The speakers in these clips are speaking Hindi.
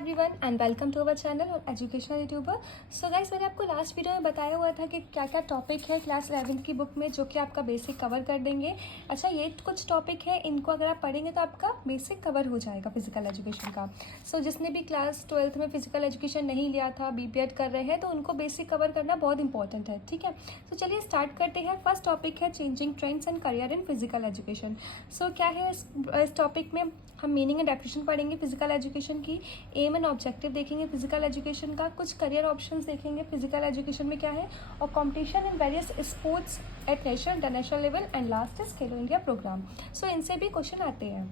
Everyone and welcome to our channel और एजुकेशनल यूट्यूबर। सो गाइस, मैंने आपको लास्ट वीडियो में बताया हुआ था कि क्या क्या टॉपिक है क्लास 11th की बुक में जो कि आपका बेसिक कवर कर देंगे। अच्छा, ये कुछ टॉपिक है, इनको अगर आप पढ़ेंगे तो आपका बेसिक कवर हो जाएगा फिजिकल एजुकेशन का। सो जिसने भी क्लास 12th में फिजिकल एजुकेशन नहीं लिया था, बीपीएड कर रहे हैं, तो उनको बेसिक कवर करना बहुत इंपॉर्टेंट है। ठीक है, तो चलिए स्टार्ट करते हैं। फर्स्ट टॉपिक है changing trends and career in physical education. So क्या है इस टॉपिक में हम मीनिंग एंड डेफिनेशन पढ़ेंगे फिजिकल एजुकेशन की, एम एंड ऑब्जेक्टिव देखेंगे फिजिकल एजुकेशन का, कुछ करियर ऑप्शंस देखेंगे फिजिकल एजुकेशन में क्या है, और competition in various sports at national international level, and last is Khelo India programme. So इनसे भी क्वेश्चन आते हैं।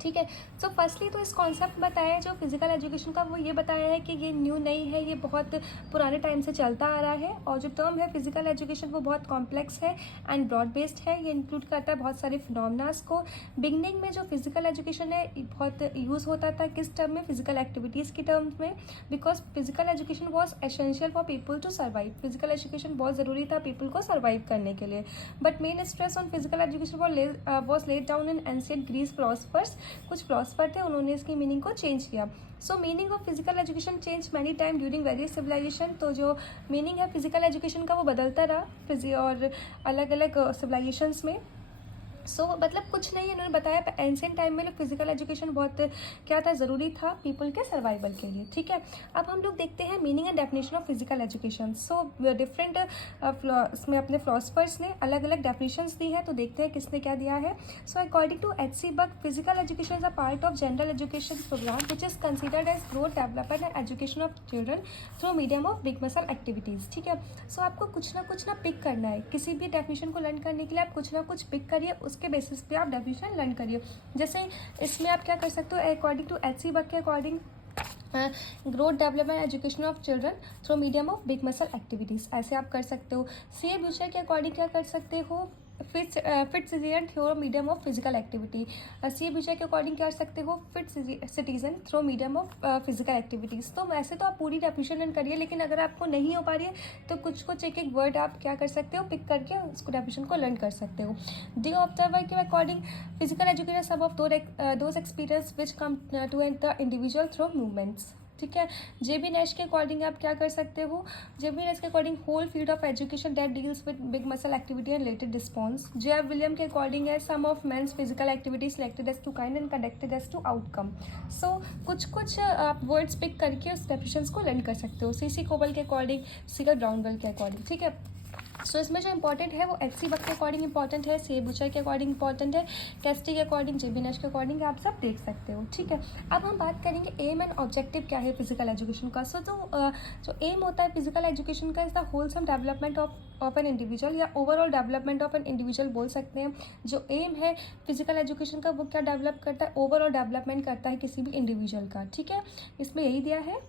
ठीक है, सो फर्स्टली तो इस कॉन्सेप्ट बताया है जो फिजिकल एजुकेशन का, वो ये बताया है कि ये न्यू नहीं है, ये बहुत पुराने टाइम से चलता आ रहा है। और जो टर्म है फिजिकल एजुकेशन वो बहुत कॉम्प्लेक्स है एंड ब्रॉड बेस्ड है। ये इंक्लूड करता है बहुत सारे फिनोमेनास को। बिगनिंग में जो फिजिकल एजुकेशन है बहुत यूज़ होता था किस टर्म में, फिजिकल एक्टिविटीज़ की टर्म्स में, because physical education was essential for people to survive. Physical education बहुत ज़रूरी था पीपल को सर्वाइव करने के लिए। But main stress on physical education was laid down in ancient Greece philosophers. कुछ फिलोसफर थे, उन्होंने इसकी मीनिंग को चेंज किया। So meaning of physical education change many time during various civilisation. तो जो मीनिंग है फिजिकल एजुकेशन का वो बदलता रहा और अलग अलग सिविलाइजेशंस में। सो मतलब कुछ नहीं, इन्होंने बताया एंशिएंट टाइम में फिजिकल एजुकेशन बहुत क्या था, ज़रूरी था पीपल के सर्वाइवल के लिए। ठीक है, अब हम लोग देखते हैं meaning and definition of physical education. So different इसमें अपने फिलोसफर्स ने अलग अलग डेफिनेशंस दी हैं, तो देखते हैं किसने क्या दिया है। So according to H C. Buck, physical education is a part of general education programme which is considered as growth development and education of children through medium of big muscle activities. ठीक है, सो आपको कुछ ना पिक करना है, किसी भी डेफिनेशन को लर्न करने के लिए आप कुछ ना कुछ पिक करिए, उसके बेसिस पे आप डेफिनेशन लर्न करिए। जैसे इसमें आप क्या कर सकते हो, अकॉर्डिंग टू एच.सी. बक के according growth development education of children through medium of big muscle activities, ऐसे आप कर सकते हो। सी.ए. ब्यूचर के अकॉर्डिंग क्या कर सकते हो, fit citizen through medium of physical activity. CA. ब्यूचर के अकॉर्डिंग क्या कर सकते हो, fit citizen through medium of physical activities. तो वैसे तो आप पूरी डेफिनेशन लर्न करिए, लेकिन अगर आपको नहीं हो पा रही है तो कुछ एक वर्ड आप क्या कर सकते हो, पिक करके उसको डेफिनेशन को लर्न कर सकते हो। डी ऑब्जर्वर के according physical education sum of those experience which come to the individual through movements. ठीक है, जे.बी. नैश के अकॉर्डिंग आप क्या कर सकते हो, जे.बी. नैश के according whole field of education that deals with big muscle activity and related response. J F. William के अकॉर्डिंग है sum of men's physical activity selected as to kind and conducted as to outcome. So कुछ आप वर्ड्स पिक करके उस डेफिनेशंस को लर्न कर सकते हो। सी.सी. कोवल के अकॉर्डिंग, सीगल ब्राउनवेल के अकॉर्डिंग। ठीक है, सो इसमें जो इंपॉर्टेंट है वो एच.सी. बक के अकॉर्डिंग इंपॉर्टेंट है, सी.ए. ब्यूचर के अकॉर्डिंग इंपॉर्टेंट है, कैस्टी के अकॉर्डिंग, जे.बी. नैश के अकॉर्डिंग आप सब देख सकते हो। ठीक है, अब हम बात करेंगे एम एंड ऑब्जेक्टिव क्या है फिजिकल एजुकेशन का। सो जो एम होता है फिजिकल एजुकेशन का is the wholesome development of an individual, या overall development of an individual बोल सकते हैं। जो एम है फिजिकल एजुकेशन का वो क्या डेवलप करता है, ओवरऑल डेवलपमेंट करता है किसी भी इंडिविजुअल का। ठीक है, इसमें यही दिया है,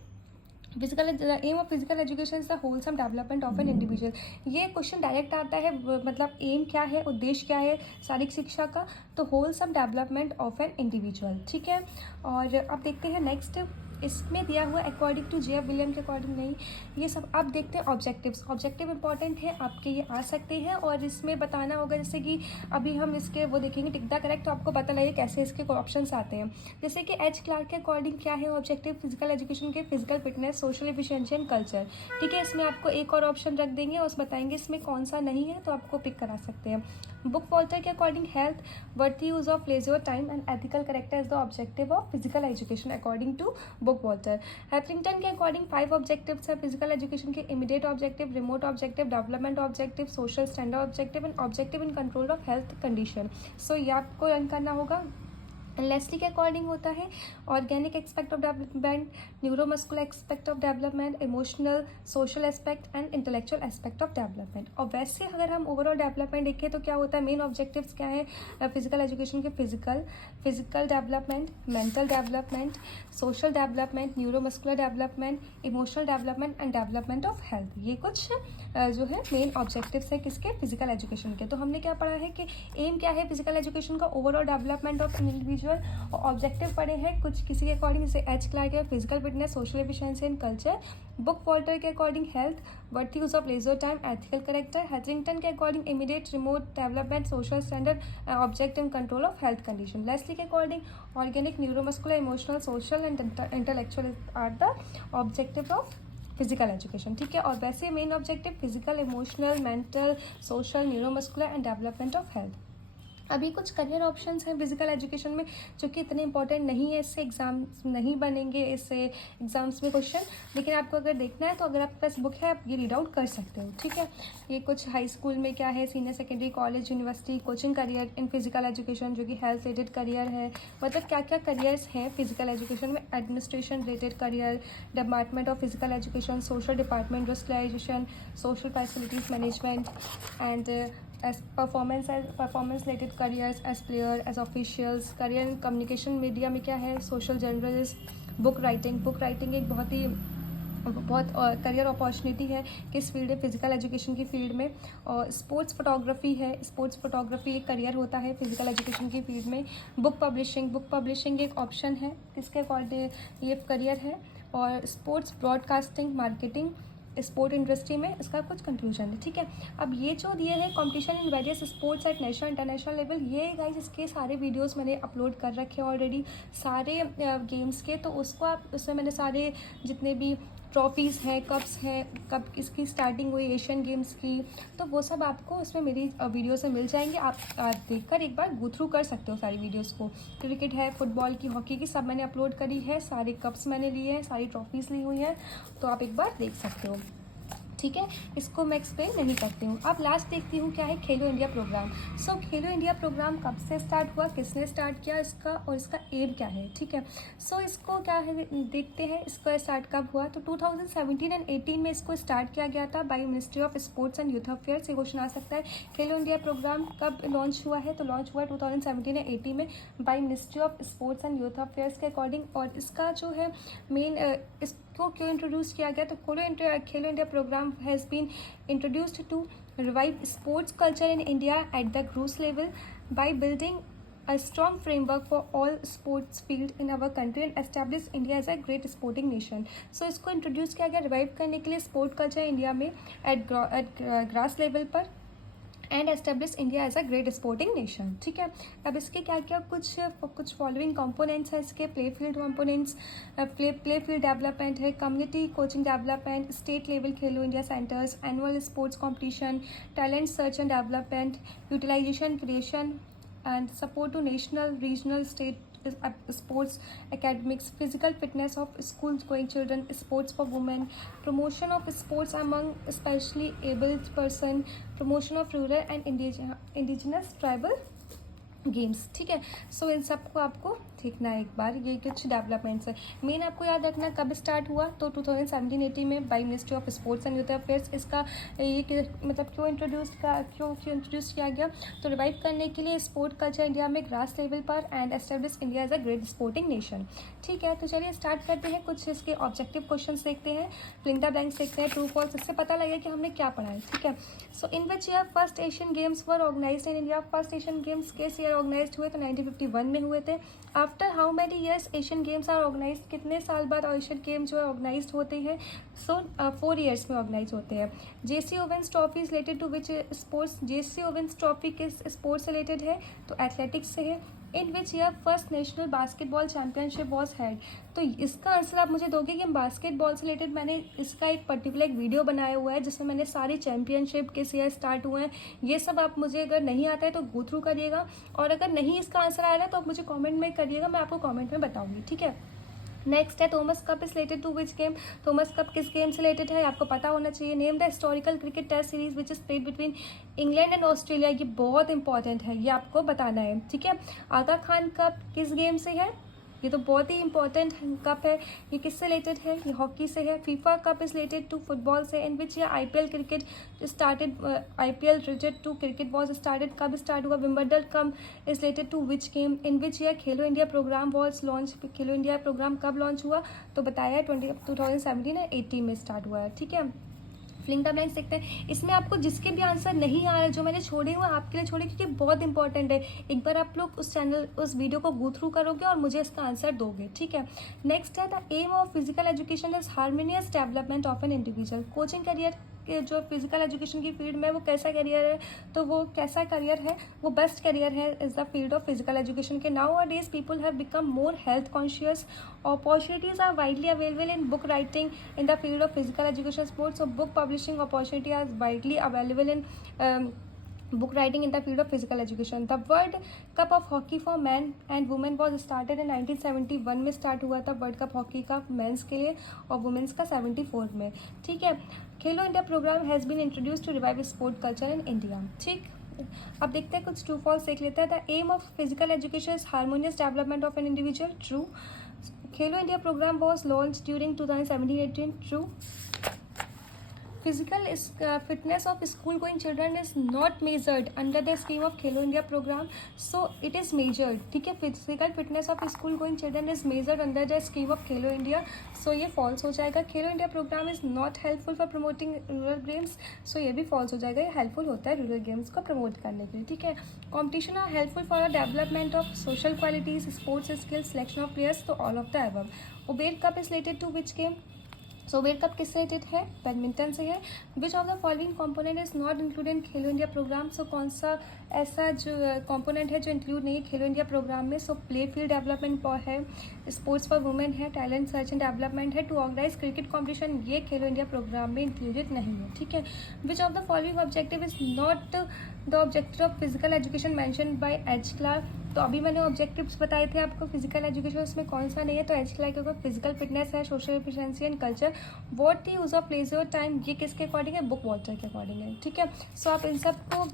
physical aim of physical education is the wholesome development of an individual. ये क्वेश्चन डायरेक्ट आता है, मतलब एम क्या है, उद्देश्य क्या है शारीरिक शिक्षा का, तो wholesome development of an individual. ठीक है, और अब देखते हैं नेक्स्ट, इसमें दिया हुआ अकॉर्डिंग टू जे.एफ. विलियम के अकॉर्डिंग नहीं, ये सब आप देखते हैं ऑब्जेक्टिव्स। ऑब्जेक्टिव इंपॉर्टेंट है आपके, ये आ सकते हैं और इसमें बताना होगा, जैसे कि अभी हम इसके वो देखेंगे टिक द करेक्ट, तो आपको पता लगे कैसे इसके ऑप्शंस आते हैं। जैसे कि एच. क्लार्क के अकॉर्डिंग क्या है ऑब्जेक्टिव फिजिकल एजुकेशन के, physical fitness, social efficiency and culture. ठीक है, इसमें आपको एक और ऑप्शन रख देंगे और बताएंगे इसमें कौन सा नहीं है, तो आपको पिक करा सकते हैं। बुक वॉल्टर के according health, worthy use of leisure time and ethical character is the objective of physical education according to Bookwalter. Hetherington के अकॉर्डिंग 5 ऑब्जेक्टिव्स है फिजिकल एजुकेशन के, immediate objective, remote objective, development objective, social standard objective and objective in control of health condition. So ये आपको रन करना होगा। लेस्ली के अकॉर्डिंग होता है organic expect of development, neuromuscular expect of development, emotional, social aspect and intellectual aspect of development. और वैसे अगर हम ओवरऑल डेवलपमेंट देखें तो क्या होता है, मेन ऑब्जेक्टिव्स क्या है फिजिकल एजुकेशन के, physical development, mental development, social development, neuromuscular development, emotional development and development of health. ये कुछ जो है मेन ऑब्जेक्टिव्स है किसके, फिजिकल एजुकेशन के। तो हमने क्या पढ़ा है कि एम क्या है फिजिकल एजुकेशन का, overall development of an individual, individual. और ऑब्जेक्टिव पढ़े हैं कुछ किसी के अकॉर्डिंग, जैसे एच क्लार्क है physical fitness, social efficiency and culture. Bookwalter के according health, worth use of leisure time, ethical character. Hetherington के according immediate remote development, social standard, object and control of health condition. Leslie के according organic, neuromuscular, emotional, social and intellectual are the objective of physical education. ठीक है, और वैसे main objective physical, emotional, mental, social, neuromuscular and development of health. अभी कुछ करियर ऑप्शंस हैं फिजिकल एजुकेशन में जो कि इतने इंपॉर्टेंट नहीं है, इससे एग्जाम्स नहीं बनेंगे, इससे एग्जाम्स में क्वेश्चन, लेकिन आपको अगर देखना है तो अगर आपके पास बुक है आप ये रीड आउट कर सकते हो। ठीक है, ये कुछ हाई स्कूल में क्या है, senior secondary, college, university, coaching career in physical education जो कि हेल्थ रिलेटेड करियर है, मतलब क्या क्या करियर्स हैं फिजिकल एजुकेशन में। Administration related career, department of physical education, social department, industrialisation, social facilities management and as performance related careers as player, as officials, career in communication media में क्या है, social journalist, बुक राइटिंग एक बहुत करियर अपॉर्चुनिटी है किस फील्ड है, फिजिकल एजुकेशन की फील्ड में। और स्पोर्ट्स फोटोग्राफी है, स्पोर्ट्स फोटोग्राफी एक करियर होता है फिजिकल एजुकेशन की फील्ड में। बुक पब्लिशिंग एक ऑप्शन है, किसके अकॉर्डिंग ये करियर है। और sports broadcasting, marketing, sport industry में इसका कुछ कंक्लूजन है। ठीक है, अब ये जो दिए हैं competition in various sports at national international level, ये गाइस इसके सारे वीडियोस मैंने अपलोड कर रखे हैं ऑलरेडी सारे गेम्स के, तो उसको आप उसमें मैंने सारे जितने भी ट्रॉफीज़ हैं, कप्स हैं, कब इसकी स्टार्टिंग हुई एशियन गेम्स की, तो वो सब आपको उसमें मेरी वीडियो से मिल जाएंगे। आप देखकर एक बार गो थ्रू कर सकते हो सारी वीडियोस को। क्रिकेट है, फुटबॉल की, हॉकी की, सब मैंने अपलोड करी है, सारे कप्स मैंने लिए हैं, सारी ट्रॉफीज़ ली हुई हैं, तो आप एक बार देख सकते हो। ठीक है, इसको मैं एक्सप्लेन नहीं करती हूँ। अब लास्ट देखती हूँ क्या है खेलो इंडिया प्रोग्राम। सो खेलो इंडिया प्रोग्राम कब से स्टार्ट हुआ, किसने स्टार्ट किया इसका, और इसका एम क्या है। ठीक है, सो इसको क्या है देखते हैं, इसका स्टार्ट कब हुआ। तो 2017 एंड 18 में इसको स्टार्ट किया गया था by ministry of sports and youth affairs. ये क्वेश्चन आ सकता है, खेलो इंडिया प्रोग्राम कब लॉन्च हुआ है, तो लॉन्च हुआ 2017 एंड 18 में by ministry of sports and youth affairs के अकॉर्डिंग। और इसका जो है मेन इसको क्यों इंट्रोड्यूस किया गया, तो Khelo India programme has been introduced to revive sports culture in India at the grass level by building a strong framework for all sports field in our country and establish India as a great sporting nation. So इसको इंट्रोड्यूस किया गया रिवाइव करने के लिए स्पोर्ट कल्चर इंडिया में एट ग्रास लेवल पर and establish India as a great sporting nation. ठीक है, अब इसके क्या क्या कुछ फॉलोइंग कंपोनेंट्स हैं इसके। Play field components, play field development है, community coaching development, state level Khelo India centres, annual sports competition, talent search and development, utilisation creation and support to national, regional, state sports academics, physical fitness of school going children, sports for women, promotion of sports among especially abled person, promotion of rural and indigenous tribal games. ठीक है, सो इन सबको आपको देखना है एक बार, ये कुछ डेवलपमेंट्स है। मेन आपको याद रखना कब स्टार्ट हुआ, तो 2017-18 में by ministry of sports and youth affairs. इसका ये मतलब क्यों इंट्रोड्यूस किया गया, तो रिवाइव करने के लिए स्पोर्ट कल्चर इंडिया में ग्रास लेवल पर and establish India as a great sporting nation. ठीक है, तो चलिए स्टार्ट करते हैं, कुछ इसके ऑब्जेक्टिव क्वेश्चन देखते हैं, फिल इन द ब्लैंक्स देखते हैं, ट्रू फॉल्स, इससे पता लगेगा कि हमने क्या पढ़ा है। ठीक है, so in which year first Asian games were organised in India. First Asian games किस ईयर ऑर्गेनाइज्ड हुए, तो 1951 में हुए थे। After how many years Asian games are organise, कितने साल बाद एशियन गेम्स जो है ऑर्गेनाइज होते हैं, सो 4 ईयर्स में ऑर्गेनाइज होते हैं। Jesse Owens trophy is related to which sports, Jesse Owens trophy किस स्पोर्ट्स से रिलेटेड है, तो एथलेटिक्स से है। In which year first national basketball championship was had, तो इसका आंसर आप मुझे दोगे कि बास्केटबॉल से रिलेटेड मैंने इसका एक पर्टिकुलर एक वीडियो बनाया हुआ है जिसमें मैंने सारी चैम्पियनशिप किस ईयर स्टार्ट हुए हैं, ये सब आप मुझे अगर नहीं आता है तो गो थ्रू करिएगा, और अगर नहीं इसका आंसर आ रहा है तो आप मुझे कमेंट में करिएगा, मैं आपको कमेंट में बताऊंगी। ठीक है, नेक्स्ट है Thomas cup is related to which game, Thomas cup किस गेम से रिलेटेड है आपको पता होना चाहिए। Name the historical cricket test series which is played between England and Australia, ये बहुत इंपॉर्टेंट है, ये आपको बताना है। ठीक है, आगा खान कप किस गेम से है, ये तो बहुत ही इंपॉर्टेंट कप है, ये किससे रिलेटेड है, ये हॉकी से है। FIFA cup is related to football से। In which year IPL cricket started, IPL related to cricket was started, कब स्टार्ट हुआ। Wimbledon cup is related to which game. In which year Khelo India programme was launch, Khelo India programme कब लॉन्च हुआ, तो बताया 2017 और 18 में स्टार्ट हुआ है। ठीक है, फिलिंग द ब्लैंक्स देखते हैं। इसमें आपको जिसके भी आंसर नहीं आ रहे जो मैंने छोड़े हुए आपके लिए छोड़े, क्योंकि बहुत इंपॉर्टेंट है। एक बार आप लोग उस वीडियो को गो थ्रू करोगे और मुझे इसका आंसर दोगे, ठीक है। नेक्स्ट है the aim of physical education is harmonious development of an individual. Coaching career के जो फिजिकल एजुकेशन की फील्ड में वो कैसा करियर है, तो वो कैसा करियर है, वो बेस्ट करियर है is the field of physical education के। Nowadays people have become more health conscious, opportunities are widely available in book writing in the field of physical education sports, so book publishing opportunity are widely available in book writing in the field of physical education. The World Cup of Hockey for men and women was started in 1971 में स्टार्ट हुआ था वर्ल्ड कप हॉकी का मेंस के लिए, और वुमेन्स का 74 में, ठीक है। Khelo India programme has been introduce to revive sport culture in India, ठीक। अब देखते हैं कुछ ट्रू फॉल्स देख लेते हैं। The aim of physical education is harmonious development of an individual, true. Khelo India programme was launch during 2017-18, true. Physical fitness of school going children is not measured under the scheme of Khelo India program, so it is measured, ठीक है। Physical fitness of school going children is measured under the scheme of Khelo India, so ये false हो जाएगा। Khelo India program is not helpful for promoting rural games, so ये भी false हो जाएगा। ये helpful होता है rural games को promote करने के लिए, ठीक है। Competition are helpful for the development of social qualities, sports skills, selection of players, so all of the above। Uber Cup is related to which game? So Uber cup किससे रिलेटेड है? बैडमिंटन से है। Which of the following component is not included in Khelo India programme, सो कौन सा ऐसा जो कंपोनेंट है जो इंक्लूड नहीं है खेलो इंडिया प्रोग्राम में? सो प्ले फील्ड डेवलपमेंट है, स्पोर्ट्स फॉर वुमेन है, टैलेंट सर्च एंड डेवलपमेंट है, टू ऑर्गेनाइज क्रिकेट कॉम्पिटिशन, ये खेलो इंडिया प्रोग्राम में इंक्लूडेड नहीं है, ठीक है। Which of the following objective is not the objective of physical education mention by H Clarke. तो अभी मैंने ऑब्जेक्टिव्स बताए थे आपको फिजिकल एजुकेशन, उसमें कौन सा नहीं है? तो एच क्लार्क के ऊपर फिजिकल फिटनेस है, social efficiency and culture. What the use of leisure time, ये किसके अकॉर्डिंग है? बुक वॉल्टर के अकॉर्डिंग है, ठीक है। सो आप इन सब को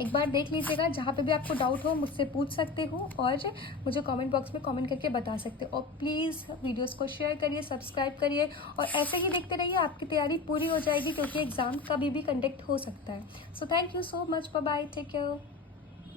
एक बार देख लीजिएगा, जहाँ पे भी आपको डाउट हो मुझसे पूछ सकते हो और मुझे कमेंट बॉक्स में कमेंट करके बता सकते हो। और प्लीज़ वीडियोस को शेयर करिए, सब्सक्राइब करिए और ऐसे ही देखते रहिए, आपकी तैयारी पूरी हो जाएगी, क्योंकि एग्ज़ाम कभी भी कंडक्ट हो सकता है। So thank you so much, bye bye, take care.